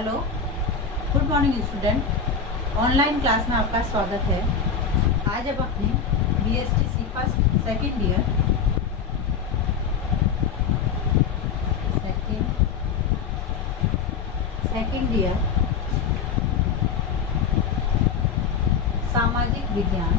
Hello, good morning student. Online class में आपका स्वागत है। आज अब अपने BSTC फर्स्ट सेकेंड ईयर सामाजिक विज्ञान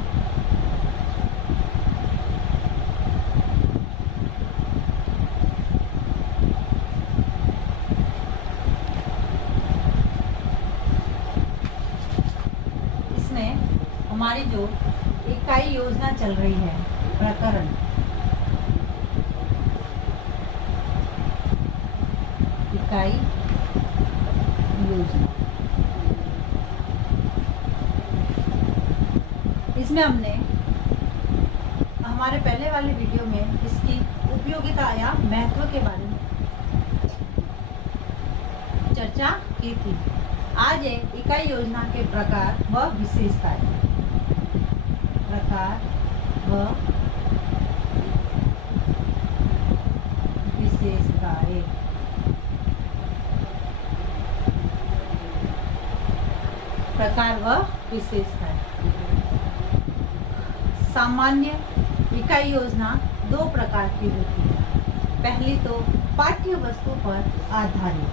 हमारी जो इकाई योजना चल रही है, प्रकरण इकाई योजना, इसमें हमने हमारे पहले वाले वीडियो में इसकी उपयोगिता या महत्व के बारे में चर्चा की थी। आज इकाई योजना के प्रकार व विशेषताएं, प्रकार व विशेषताएं। प्रकार व विशेषताएं। सामान्य इकाई योजना दो प्रकार की होती है। पहली तो पाठ्य वस्तु पर आधारित,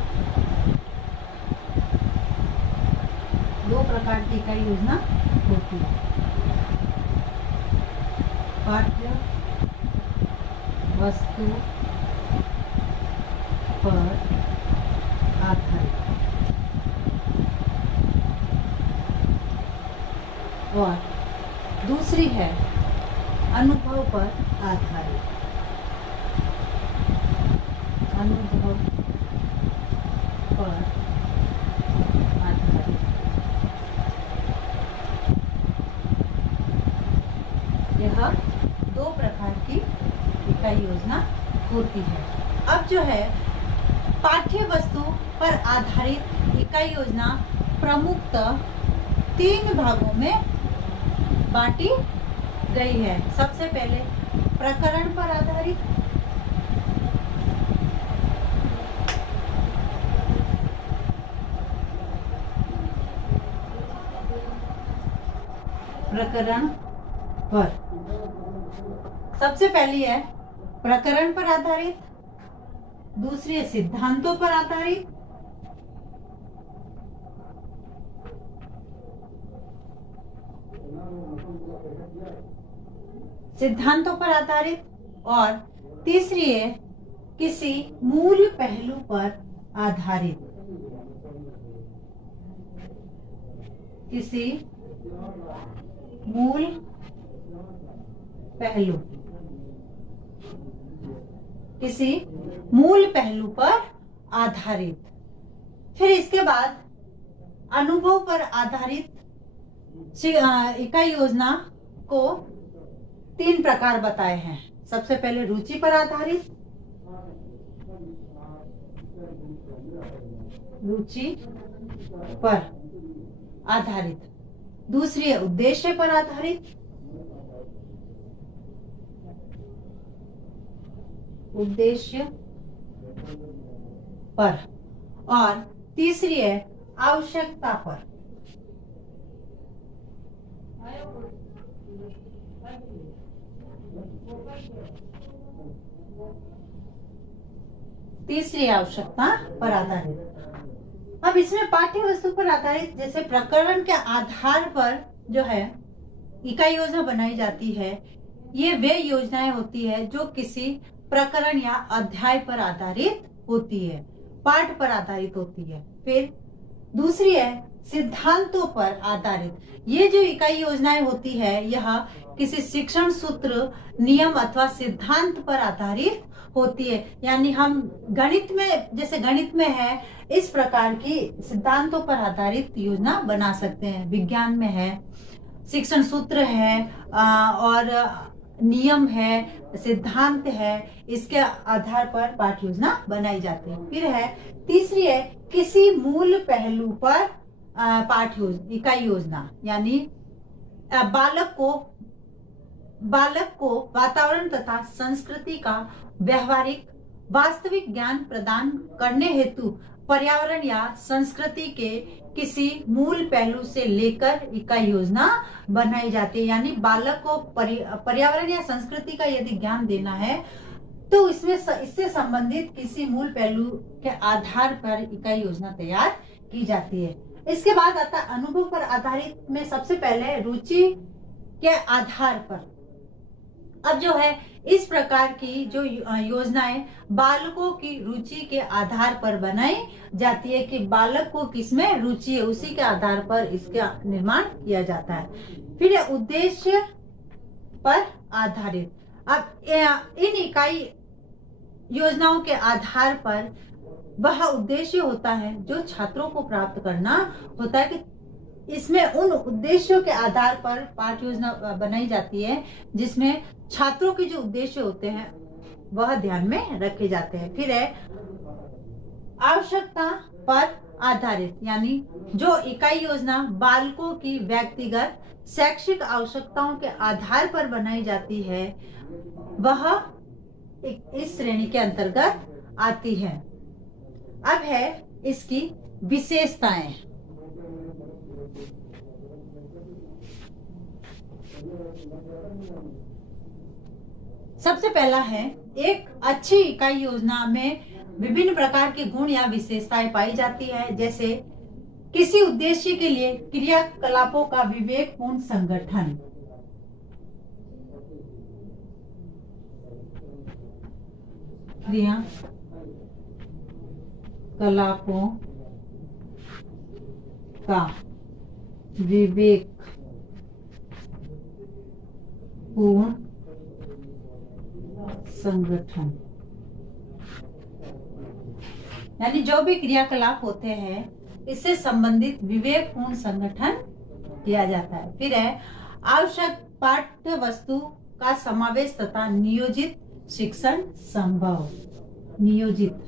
दो प्रकार की इकाई योजना होती है। पाठ्य वस्तु पर आधारित और दूसरी है अनुभव पर आधारित। अनुभव पर आधारित। यह दो प्रकार की इकाई योजना होती है। अब जो है पाठ्य वस्तु पर आधारित इकाई योजना प्रमुखतः तीन भागों में बांटी गई है। सबसे पहले प्रकरण पर आधारित, प्रकरण पर सबसे पहली है प्रकरण पर आधारित, दूसरी है सिद्धांतों पर आधारित, सिद्धांतों पर आधारित और तीसरी है किसी मूल पहलू पर आधारित, किसी मूल पहलू, किसी मूल पहलू पर आधारित। फिर इसके बाद अनुभव पर आधारित इकाई योजना को तीन प्रकार बताए हैं। सबसे पहले रुचि पर आधारित, रुचि पर आधारित, दूसरी है उद्देश्य पर आधारित, उद्देश्य पर, और तीसरी है आवश्यकता पर। तीसरी आवश्यकता पर आधारित। अब इसमें पाठ्य वस्तु पर आधारित, जैसे प्रकरण के आधार पर जो है इकाई योजना बनाई जाती है, ये वे योजनाएं होती है जो किसी प्रकरण या अध्याय पर आधारित होती है, पाठ पर आधारित होती है। फिर दूसरी है सिद्धांतों पर आधारित। ये जो इकाई योजनाएं होती है यह किसी शिक्षण सूत्र, नियम अथवा सिद्धांत पर आधारित होती है। यानी हम गणित में, जैसे गणित में है, इस प्रकार की सिद्धांतों पर आधारित योजना बना सकते हैं। विज्ञान में है, शिक्षण सूत्र है और नियम है, सिद्धांत है, इसके आधार पर पाठ योजना बनाई जाती है। फिर है तीसरी है किसी मूल पहलू पर पाठ योजना, इकाई योजना, यानी बालक को वातावरण तथा संस्कृति का व्यवहारिक वास्तविक ज्ञान प्रदान करने हेतु पर्यावरण या संस्कृति के किसी मूल पहलू से लेकर इकाई योजना बनाई जाती है। यानी बालक को पर्यावरण या संस्कृति का यदि ज्ञान देना है तो इससे संबंधित किसी मूल पहलू के आधार पर इकाई योजना तैयार की जाती है। इसके बाद आता अनुभव पर आधारित में सबसे पहले रुचि के आधार पर। अब जो है इस प्रकार की जो योजनाएं बालकों की रुचि के आधार पर बनाई जाती है कि बालक को किसमें रुचि है, उसी के आधार पर इसका निर्माण किया जाता है। फिर उद्देश्य पर आधारित। अब इन इकाई योजनाओं के आधार पर वह उद्देश्य होता है जो छात्रों को प्राप्त करना होता है कि इसमें उन उद्देश्यों के आधार पर पाठ्य योजना बनाई जाती है जिसमें छात्रों के जो उद्देश्य होते हैं वह ध्यान में रखे जाते हैं। फिर है आवश्यकता पर आधारित। यानी जो इकाई योजना बालकों की व्यक्तिगत शैक्षिक आवश्यकताओं के आधार पर बनाई जाती है वह इस श्रेणी के अंतर्गत आती है। अब है इसकी विशेषताएं। सबसे पहला है एक अच्छी इकाई योजना में विभिन्न प्रकार के गुण या विशेषताएं पाई जाती है, जैसे किसी उद्देश्य के लिए क्रियाकलापों का विवेकपूर्ण संगठन, क्रियाकलापों का विवेकपूर्ण संगठन। यानी जो भी क्रियाकलाप होते हैं इससे संबंधित विवेकपूर्ण संगठन किया जाता है। फिर है आवश्यक पाठ्य वस्तु का समावेश तथा नियोजित शिक्षण संभव। नियोजित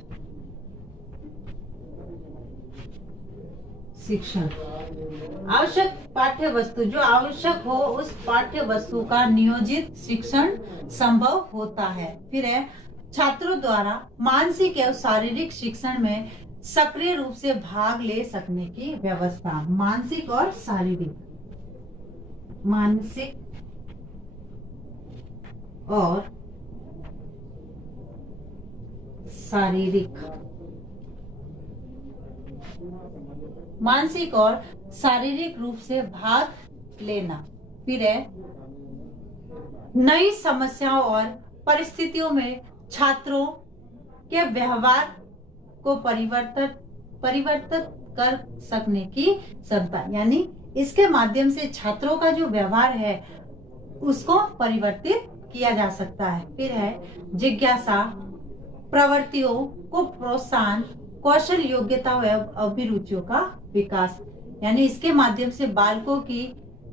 शिक्षण, आवश्यक पाठ्य वस्तु जो आवश्यक हो उस पाठ्य वस्तु का नियोजित शिक्षण संभव होता है। फिर है छात्रों द्वारा मानसिक एवं शारीरिक शिक्षण में सक्रिय रूप से भाग ले सकने की व्यवस्था। मानसिक और शारीरिक, मानसिक और शारीरिक, मानसिक और शारीरिक रूप से भाग लेना। फिर है नई समस्याओं और परिस्थितियों में छात्रों के व्यवहार को परिवर्तित कर सकने की क्षमता। यानी इसके माध्यम से छात्रों का जो व्यवहार है उसको परिवर्तित किया जा सकता है। फिर है जिज्ञासा, प्रवृत्तियों को प्रोत्साहन, कौशल, योग्यता एवं अभिरुचियों का विकास। यानी इसके माध्यम से बालकों की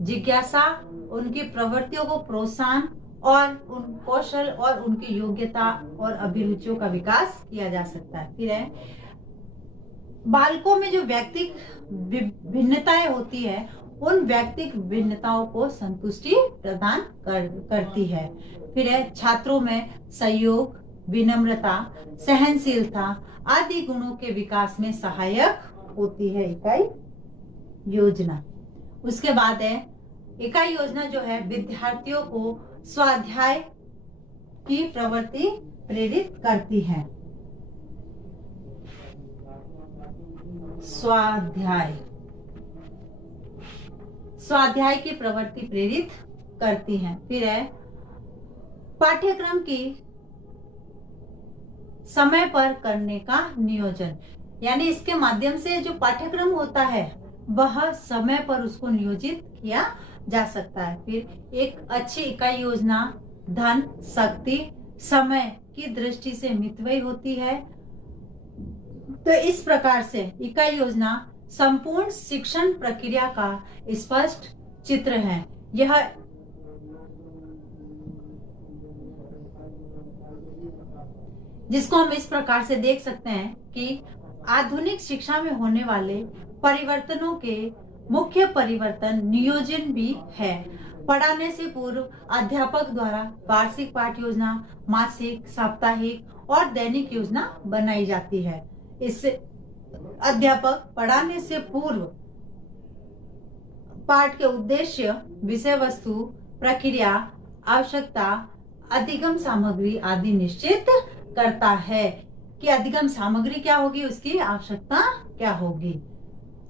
जिज्ञासा, उनकी प्रवृत्तियों को प्रोत्साहन और उन कौशल और उनकी योग्यता और अभिरुचियों का विकास किया जा सकता है। फिर है बालकों में जो व्यक्तिक भिन्नताएं होती है उन व्यक्तिक भिन्नताओं को संतुष्टि प्रदान करती है। फिर है छात्रों में सहयोग, विनम्रता, सहनशीलता आदि गुणों के विकास में सहायक होती है इकाई योजना। उसके बाद है इकाई योजना जो है विद्यार्थियों को स्वाध्याय की प्रवृत्ति प्रेरित करती है। स्वाध्याय की प्रवृत्ति प्रेरित करती है। फिर है पाठ्यक्रम की समय पर करने का नियोजन। यानी इसके माध्यम से जो पाठ्यक्रम होता है वह समय पर उसको नियोजित किया जा सकता है। फिर एक अच्छी इकाई योजना धन, शक्ति, समय की दृष्टि से मितव्ययी होती है। तो इस प्रकार से इकाई योजना संपूर्ण शिक्षण प्रक्रिया का स्पष्ट चित्र है। यह जिसको हम इस प्रकार से देख सकते हैं कि आधुनिक शिक्षा में होने वाले परिवर्तनों के मुख्य परिवर्तन नियोजन भी है। पढ़ाने से पूर्व अध्यापक द्वारा वार्षिक पाठ्य योजना, मासिक, साप्ताहिक और दैनिक योजना बनाई जाती है। इससे अध्यापक पढ़ाने से पूर्व पाठ के उद्देश्य, विषय वस्तु, प्रक्रिया, आवश्यकता, अधिगम सामग्री आदि निश्चित करता है कि अधिगम सामग्री क्या होगी, उसकी आवश्यकता क्या होगी।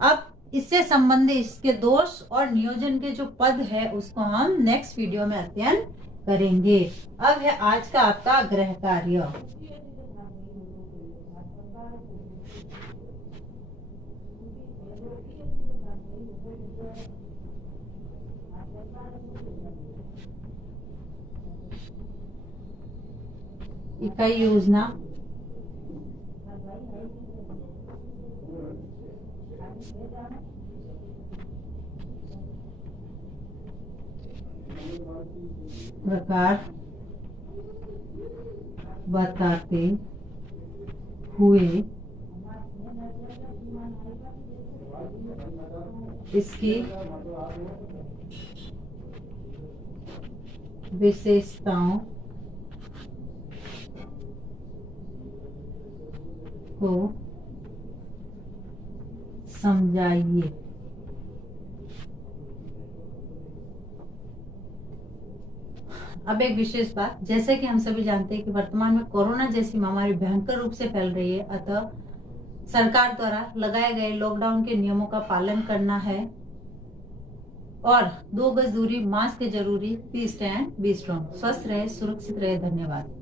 अब इससे संबंधित इसके दोष और नियोजन के जो पद है उसको हम नेक्स्ट वीडियो में अध्ययन करेंगे। अब है आज का आपका गृह कार्य। इकाई योजना, प्रकार बताते हुए इसकी विशेषताओं को समझाइए। अब एक विशेष बात, जैसे कि हम सभी जानते हैं कि वर्तमान में कोरोना जैसी महामारी भयंकर रूप से फैल रही है, अतः सरकार द्वारा लगाए गए लॉकडाउन के नियमों का पालन करना है और 2 गज दूरी, मास्क जरूरी, बी स्टैंड बी स्ट्रॉन्ग। स्वस्थ रहे, सुरक्षित रहे। धन्यवाद।